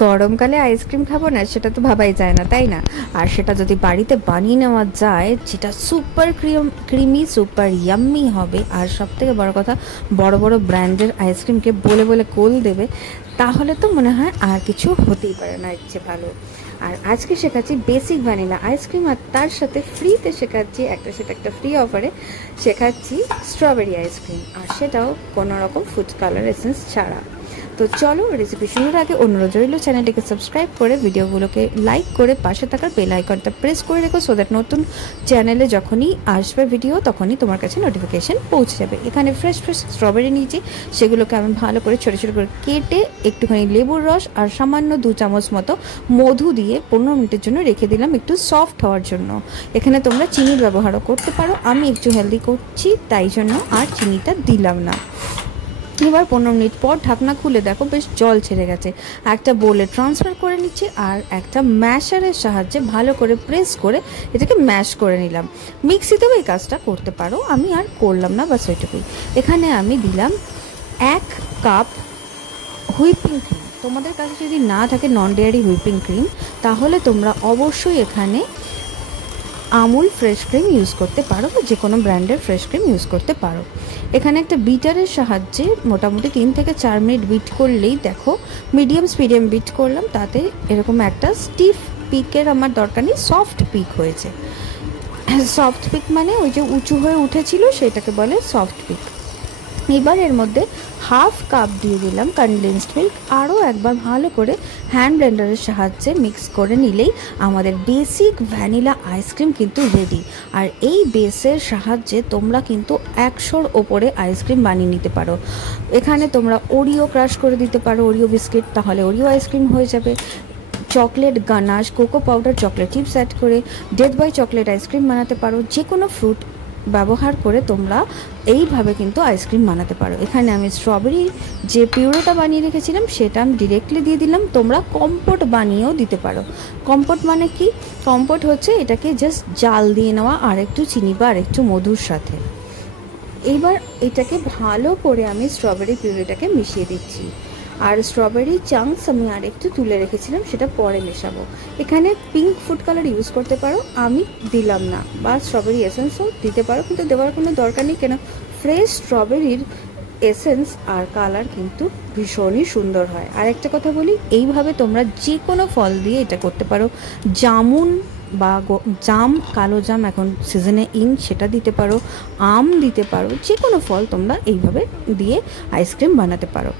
গরমকালে আইসক্রিম খাবো না সেটা তো ভাবাই যায় না, তাই না? আর সেটা যদি বাড়িতে বানিয়ে নেওয়া যায়, যেটা সুপার ক্রিমি সুপার ইয়াম্মি হবে, আর সবথেকে বড় কথা বড় বড় ব্র্যান্ডের আইসক্রিমকে বলে বলে কোল দেবে, তাহলে তো মনে হয় আর কিছু হতেই পারে না ইচ্ছে ভালো। আর আজকে শেখাচ্ছি বেসিক ভ্যানিলা আইসক্রিম, আর তার সাথে ফ্রিতে শেখাচ্ছি একটার সাথে একটা ফ্রি অফারে শেখাচ্ছি স্ট্রবেরি আইসক্রিম, আর সেটাও কোনো রকম ফুড কালার এসেন্স ছাড়া। তো চলো রেসিপি শুরুর আগে অনুরোধ রইল চ্যানেলটিকে সাবস্ক্রাইব করে ভিডিওগুলোকে লাইক করে পাশে থাকার বেল আইকনটা প্রেস করে রেখো, সো দ্যাট নতুন চ্যানেলে যখনই আসবে ভিডিও তখনই তোমার কাছে নোটিফিকেশান পৌঁছে যাবে। এখানে ফ্রেশ ফ্রেশ স্ট্রবেরি নিয়েছি, সেগুলোকে আমি ভালো করে ছোটো ছোটো করে কেটে একটুখানি লেবুর রস আর সামান্য 2 চামচ মতো মধু দিয়ে 15 মিনিটের জন্য রেখে দিলাম একটু সফট হওয়ার জন্য। এখানে তোমরা চিনির ব্যবহারও করতে পারো, আমি একটু হেলদি করছি তাই জন্য আর চিনিটা দিলাম না। এবার 15 মিনিট পর ঢাকনা খুলে দেখো বেশ জল ছেড়ে গেছে। একটা বোলে ট্রান্সফার করে নিচ্ছি আর একটা ম্যাশারের সাহায্যে ভালো করে প্রেস করে এটাকে ম্যাশ করে নিলাম। মিক্সিতেও এই কাজটা করতে পারো, আমি আর করলাম না, বাস ওইটুকুই। এখানে আমি দিলাম 1 কাপ হুইপিং ক্রিম। তোমাদের কাছে যদি না থাকে নন ডেয়ারি হুইপিং ক্রিম, তাহলে তোমরা অবশ্যই এখানে আমুল ফ্রেশ ক্রিম ইউজ করতে পারো বা যে কোনো ব্র্যান্ডের ফ্রেশ ক্রিম ইউজ করতে পারো। এখানে একটা বিটারের সাহায্যে মোটামুটি 3 থেকে 4 মিনিট বিট করলেই দেখো মিডিয়াম স্পিডিয়াম বিট করলাম, তাতে এরকম একটা স্টিফ পিকের আমার দরকার নেই, সফট পিক হয়েছে। সফট পিক মানে ওই যে উঁচু হয়ে উঠেছিল সেটাকে বলে সফট পিক। এবার এর মধ্যে 1/2 কাপ দিয়ে দিলাম কনডেন্সড মিল্ক, আরও একবার ভালো করে হ্যান্ড ব্লেন্ডারের সাহায্যে মিক্স করে নিলেই আমাদের বেসিক ভ্যানিলা আইসক্রিম কিন্তু রেডি। আর এই বেসের সাহায্যে তোমরা কিন্তু 100-র ওপরে আইসক্রিম বানিয়ে নিতে পারো। এখানে তোমরা ওরিও ক্রাশ করে দিতে পারো, ওরিও বিস্কিট, তাহলে ওরিও আইসক্রিম হয়ে যাবে। Chocolate ganache, cocoa powder, chocolate chips add করে ডেথ বাই চকলেট আইসক্রিম বানাতে পারো। যে কোনো ফ্রুট ব্যবহার করে তোমরা এইভাবে কিন্তু আইসক্রিম বানাতে পারো। এখানে আমি স্ট্রবেরি যে পিউরোটা বানিয়ে রেখেছিলাম সেটা আমি ডিরেক্টলি দিয়ে দিলাম। তোমরা কম্পোট বানিয়েও দিতে পারো। কম্পোট মানে কি? কম্পোট হচ্ছে এটাকে জাস্ট জাল দিয়ে নেওয়া আর একটু চিনি বা আর একটু মধুর সাথে। এবার এটাকে ভালো করে আমি স্ট্রবেরি পিউরিটাকে মিশিয়ে দিচ্ছি। আর স্ট্রবেরি চাংস আমি আর একটু তুলে রেখেছিলাম, সেটা পরে মেশাবো। এখানে পিঙ্ক ফুড কালার ইউজ করতে পারো, আমি দিলাম না, বা স্ট্রবেরি এসেন্সও দিতে পারো, কিন্তু দেওয়ার কোনো দরকার নেই, কেন ফ্রেশ স্ট্রবেরির এসেন্স আর কালার কিন্তু ভীষণই সুন্দর হয়। আর একটা কথা বলি, এইভাবে তোমরা যে কোনো ফল দিয়ে এটা করতে পারো। জামুন বা জাম, কালো জাম এখন সিজনে সেটা দিতে পারো, আম দিতে পারো, যে কোনো ফল তোমরা এইভাবে দিয়ে আইসক্রিম বানাতে পারো।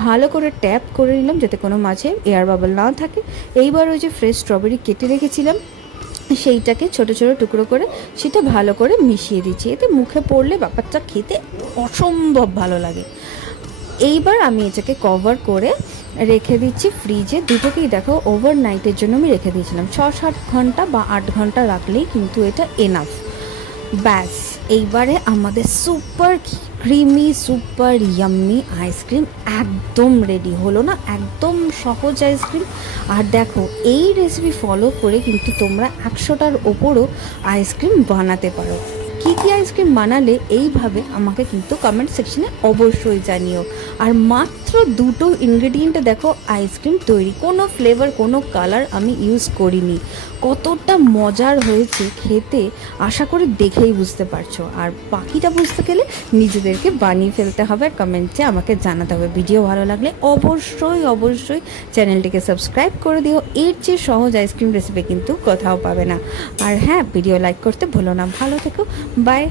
ভালো করে ট্যাপ করে নিলাম যাতে কোনো মাঝে এয়ার বাবল না থাকে। এইবার ওই যে ফ্রেশ স্ট্রবেরি কেটে রেখেছিলাম সেইটাকে ছোট ছোট টুকরো করে সেটা ভালো করে মিশিয়ে দিচ্ছি। এতে মুখে পড়লে ব্যাপারটা খেতে অসম্ভব ভালো লাগে। এইবার আমি এটাকে কভার করে রেখে দিচ্ছি ফ্রিজে। দুটোকেই দেখো ওভারনাইটের জন্য আমি রেখে দিয়েছিলাম। 6-7 ঘন্টা বা 8 ঘন্টা রাখলেই কিন্তু এটা এনাফ। ব্যাস, এইবারে আমাদের super creamy super yummy ice cream একদম রেডি হলো না? একদম সহজ আইসক্রিম। আর দেখো এই রেসিপি ফলো করে কিন্তু তোমরা 100টার ওপরও আইসক্রিম বানাতে পারো। কী কী আইসক্রিম বানালে এইভাবে আমাকে কিন্তু কমেন্ট সেকশনে অবশ্যই জানিও। আর মাত্র 2টো ইনগ্রেডিয়েন্টে দেখো আইসক্রিম তৈরি, কোনো ফ্লেভার কোনো কালার আমি ইউজ করিনি। কতটা মজার হয়েছে খেতে আশা করি দেখেই বুঝতে পারছো। আর বাকিটা বুঝতে গেলে নিজেদেরকে বানিয়ে ফেলতে হবে আর কমেন্টে আমাকে জানাতে হবে। ভিডিও ভালো লাগলে অবশ্যই অবশ্যই চ্যানেলটিকে সাবস্ক্রাইব করে দিও। এর চেয়ে সহজ আইসক্রিম রেসিপি কিন্তু কোথাও পাবে না। আর হ্যাঁ, ভিডিও লাইক করতে ভুলো না। ভালো থেকো, বাই।